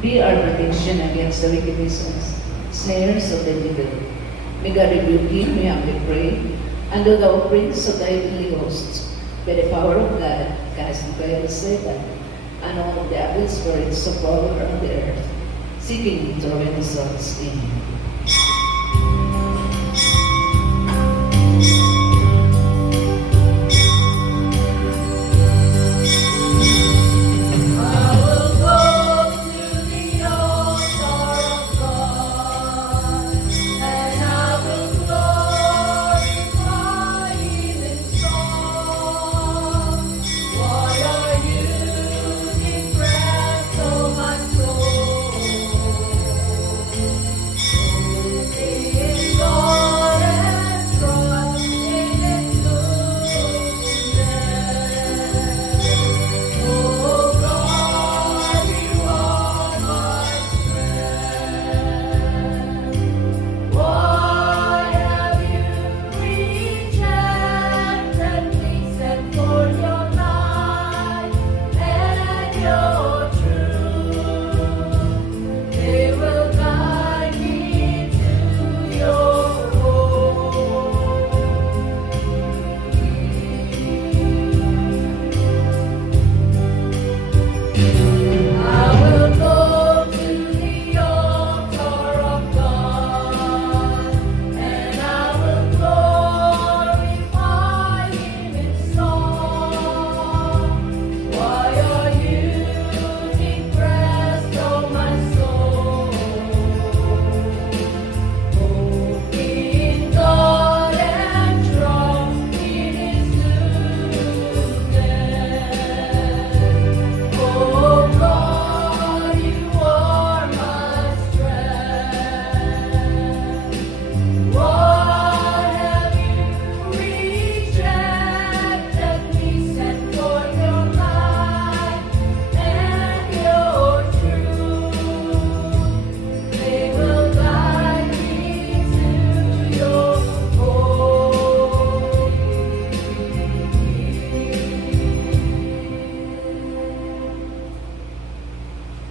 Be our protection against the wickedness and snares of the devil. May God rebuke him, we humbly pray, and do thou, Prince of the heavenly hosts, by the power of God, cast away Satan, and all of the evil spirits of power on the earth, seeking to ruin the souls in him.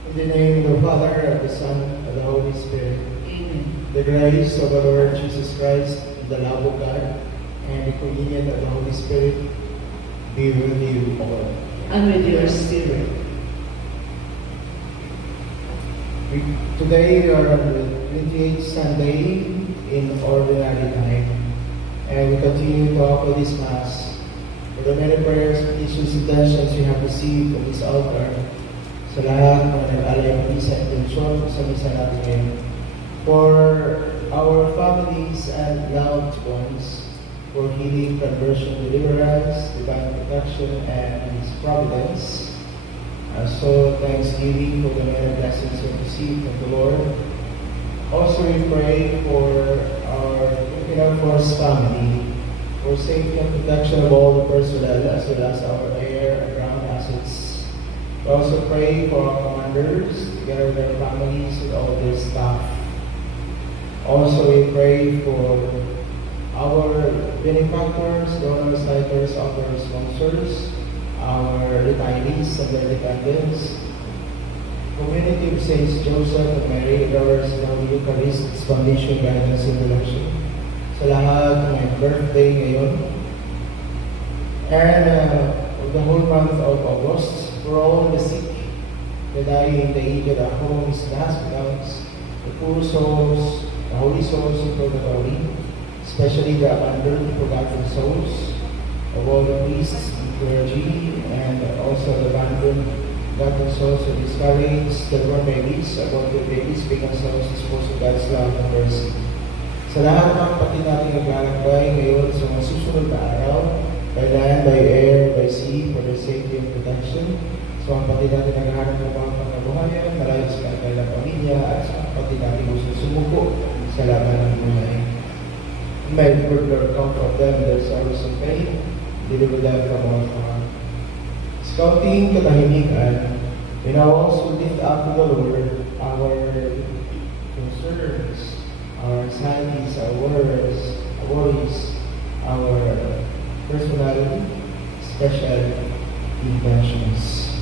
In the name of the Father, of the Son, and the Holy Spirit. Amen. The grace of our Lord Jesus Christ, the love of God, and the communion of the Holy Spirit be with you all. And with your spirit. Today we are on the 28th Sunday in Ordinary Time, and we continue to offer this Mass for the many prayers, petitions, intentions we have received from this altar. Sa lahat ng nag-alay ng isa intensyon sa misa natin ngayon, for our families and loved ones, for healing, conversion, deliverance, divine protection, and His providence. So thanksgiving for the many blessings we received from the Lord. Also we pray for our Burkina Faso family, for safety and protection of all the personnel as well as our air and ground assets. We also pray for our commanders, together with their families and all their staff. Also, we pray for our benefactors, donors, lighters, authors, sponsors, our retirees and their dependents, community of Saints Joseph and Mary, brothers in the Eucharist, Foundation, Guidance, and Direction. Sa lahat ng may birthday ngayon. And the whole month of August, for all the sick, the dying, the eager, the homes, the hospitals, the poor souls, the holy souls in purgatory, especially the abandoned, forgotten souls of all the priests and clergy, and also the abandoned, forgotten souls of miscarriages, stillborn babies, aborted babies, being souls disposed of God's love and mercy. Sa lahat ng pati natin naglalakbay ngayon sa mga susunod na araw, by land, by air, by sea, for their safety and protection. So ang pati natin naghahanap ng mga pangkabuhayan, malayo sa kanilang pamilya, at sa pati natin gusto sumuko sa laban ng buhay. May further comfort them in their sorrows and pain, deliver them from all harm. Scouting katahimikan, we now also lift up to the Lord our concerns, our anxieties, our worries, our personal, special intentions.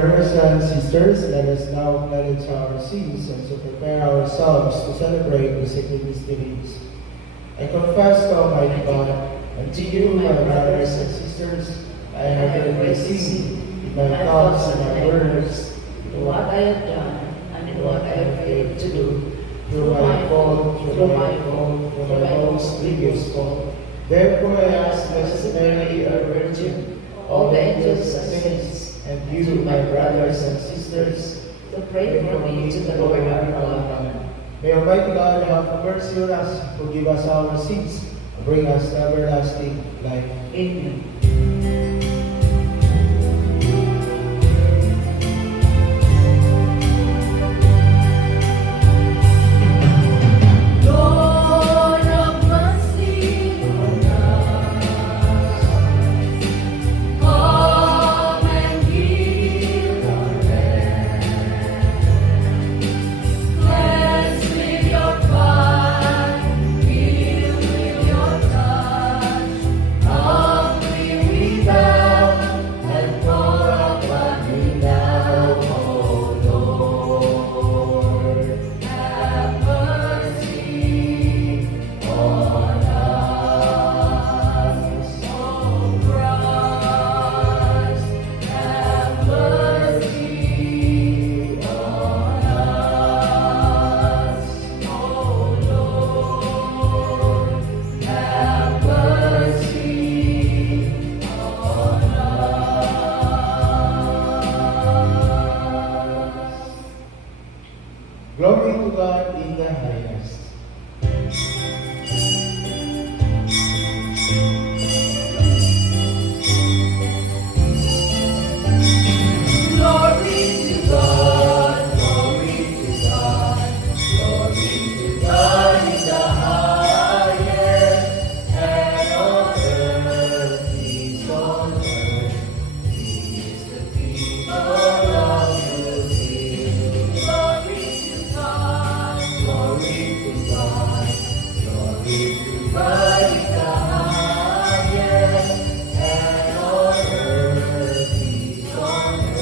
Brothers and sisters, let us now acknowledge our sins and to prepare ourselves to celebrate the sacred mysteries. I confess to Almighty God and to you, my brothers and sisters, I have greatly sinned in my thoughts and my words, in what I have done and in what I have failed to do, through my fault, through my most grievous fault. Therefore I ask Blessed Mary, our Virgin, all the angels and saints, and you, my brothers and sisters, to pray for me to the Lord our God. May Almighty God have mercy on us, forgive us our sins, and bring us to everlasting life. Amen. Lord of mercy on us, come and heal our land. Cleanse with your fire, heal with your touch. Come we bow and pour upon you now, O Lord. Have mercy on us, O Christ. Have mercy on us, O Lord. Have mercy on us. Glory to God in the highest. Glory to God, glory to God, glory to God in the highest, and on earth peace on earth, peace to people of good will. Glory to God, glory to God, glory to God in the highest, and on earth peace on earth.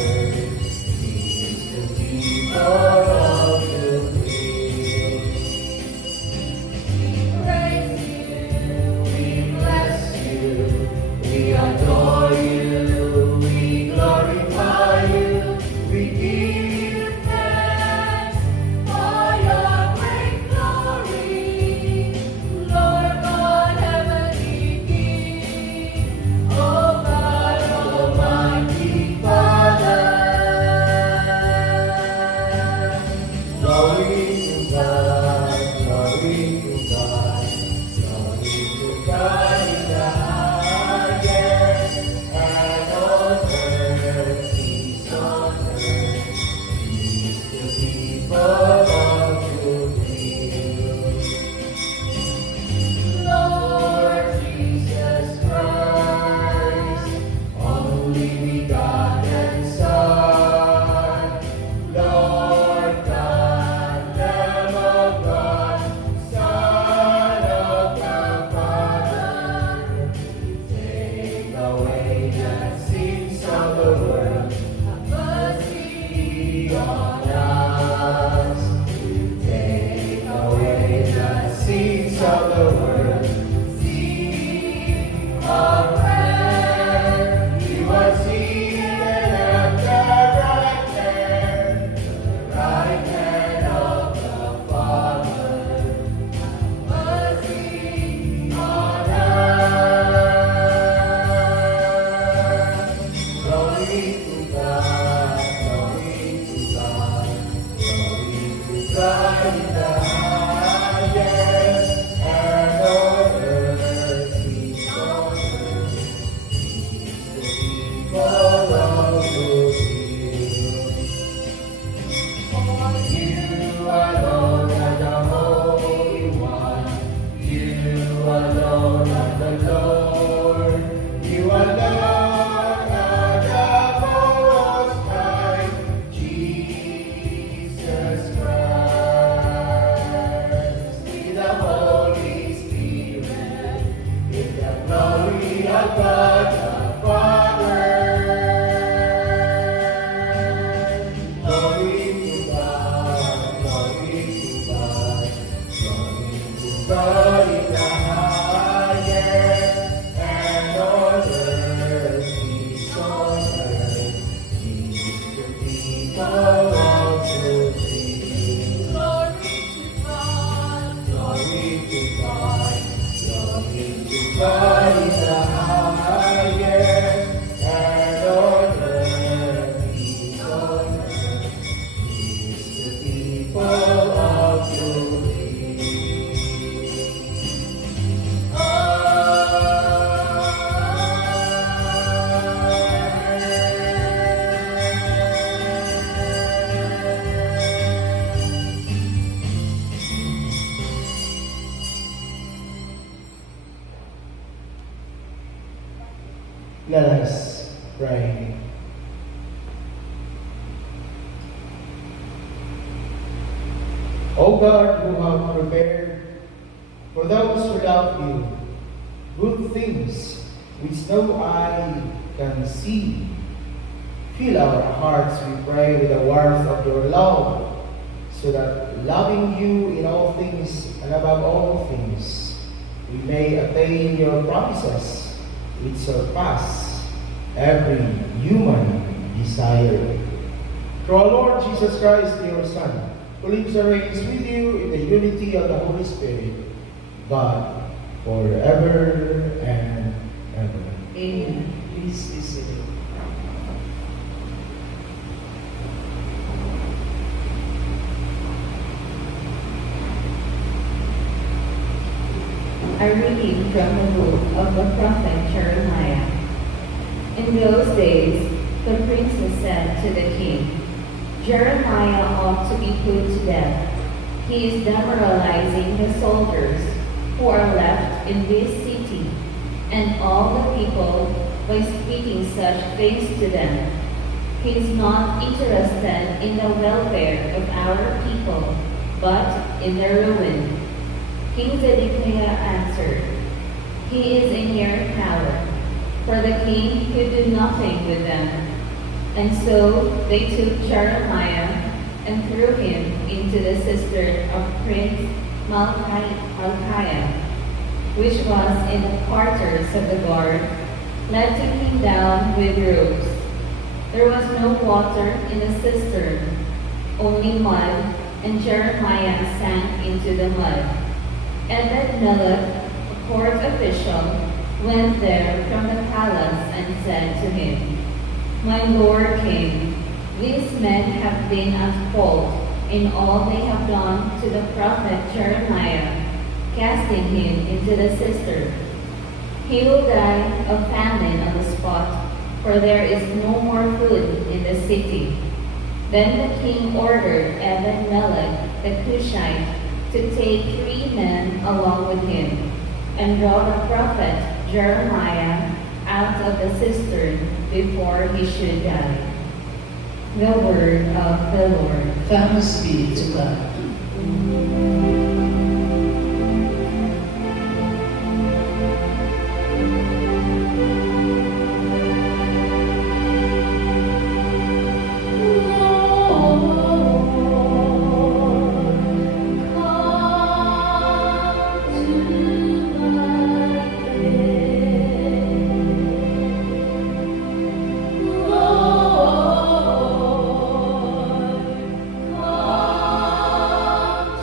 Praise you, we bless you, we adore you, we glorify you, we give you thanks for your great glory, Lord God, heavenly King, oh God, Almighty Father. Glory to God, glory to God, glory to God in the highest, and on earth, peace on earth, peace to people of good will. Lord Jesus Christ, only begotten Son, Lord God, Lamb of God, Son of the Father, take away the sins of the world, have mercy on us. Take away the sins of the world, see our prayer. He was seated at the right hand of the Father. Have mercy on us. Glory to God, glory to God, glory to God in the highest, and on earth peace on earth, peace to people of good will. For you alone are the Holy One, you alone are the Lord, you alone are the Most High, Jesus Christ. God is the highest, and on earth peace on earth, peace to people of your Let us pray. O God, who have prepared for those who love you good things which no eye can see, fill our hearts, we pray, with the warmth of your love, so that loving you in all things and above all things, we may attain your promises which surpass every human desire. Through our Lord Jesus Christ, your Son, who lives and reigns with you in the unity of the Holy Spirit, God, forever and ever. Amen. Please be seated. A reading from the book of the prophet Jeremiah. In those days, the princess said to the king, Jeremiah ought to be put to death. He is demoralizing the soldiers who are left in this city and all the people by speaking such things to them. He is not interested in the welfare of our people, but in their ruin. King Zedekiah answered, He is in your power, for the king could do nothing with them. And so they took Jeremiah and threw him into the cistern of Prince Malchiah, which was in the quarters of the guard, led to him down with ropes. There was no water in the cistern, only mud, and Jeremiah sank into the mud. Ebed-Melech, a court official, went there from the palace and said to him, My lord king, these men have been at fault in all they have done to the prophet Jeremiah, casting him into the cistern. He will die of famine on the spot, for there is no more food in the city. Then the king ordered Ebed-Melech the Cushite to take 3 men along with him, and draw the prophet Jeremiah out of the cistern before he should die. The word of the Lord. Thanks be to God.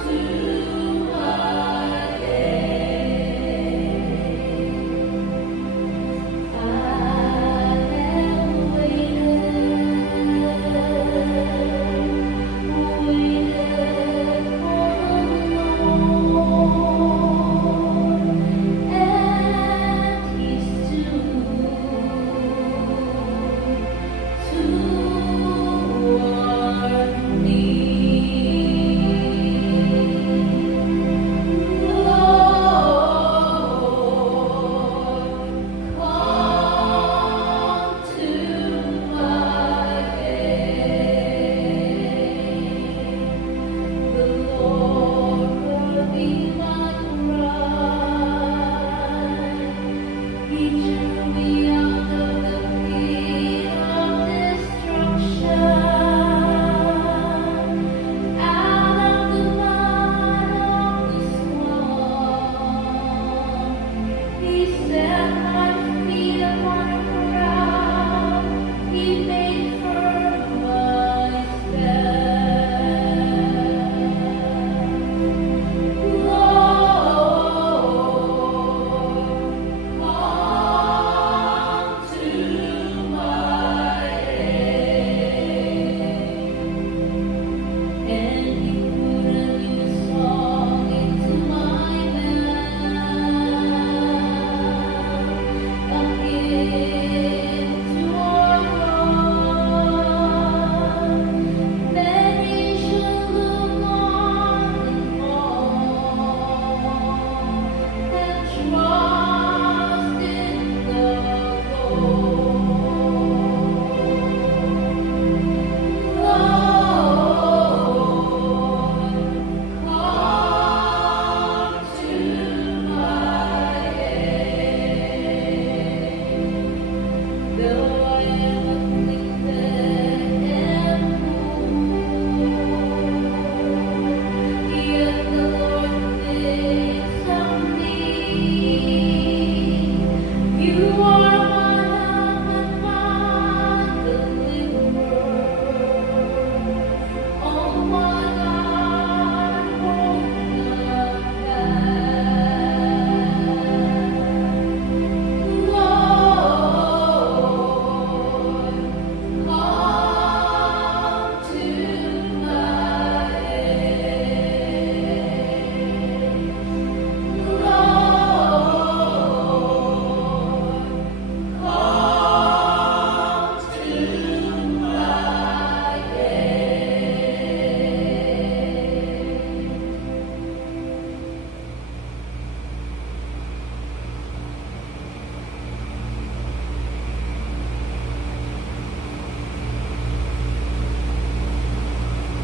To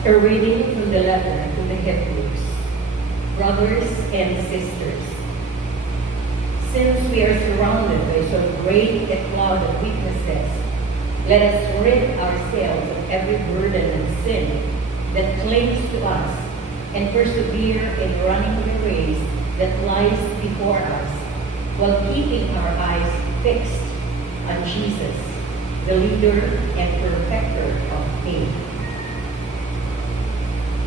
A reading from the letter to the Hebrews. Brothers and sisters, since we are surrounded by so great a cloud of witnesses, let us rid ourselves of every burden and sin that clings to us and persevere in running the race that lies before us, while keeping our eyes fixed on Jesus, the leader and perfecter of faith.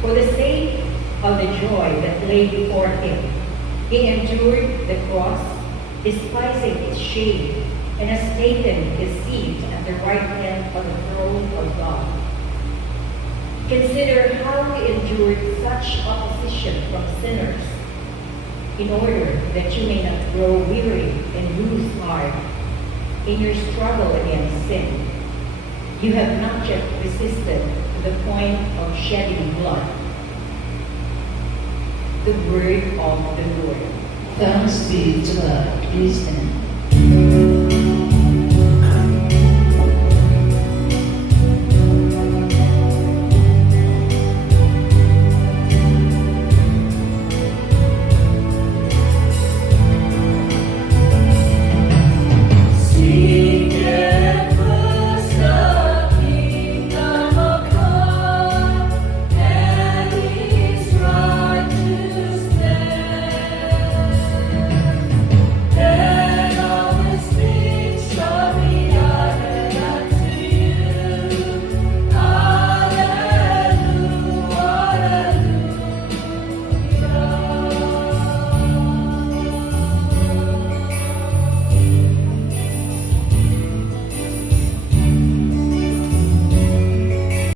For the sake of the joy that lay before him, he endured the cross, despising its shame, and has taken his seat at the right hand of the throne of God. Consider how he endured such opposition from sinners, in order that you may not grow weary and lose heart in your struggle against sin. You have not yet resisted to the point of shedding blood. The word of the Lord. Thanks be to God. Please stand.